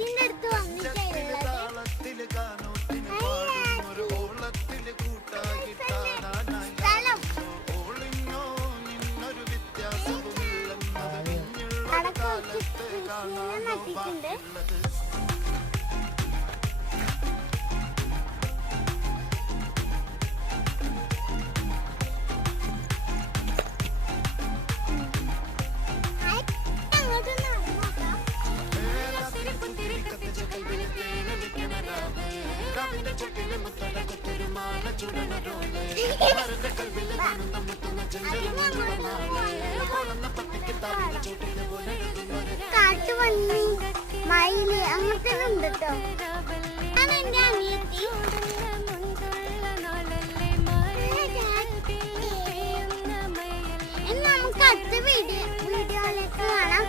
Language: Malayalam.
അനിയത്തിന്റെ അടുത്ത് വന്നിട്ടുള്ളത്. നട്ടിട്ടുണ്ട്. കാട്ടുപന്നി, മയില് അങ്ങനത്തെ ഉണ്ട് കേട്ടോ. അതാണ് എന്റെ അനിയത്തി. നമുക്ക് അടുത്ത വീഡിയോ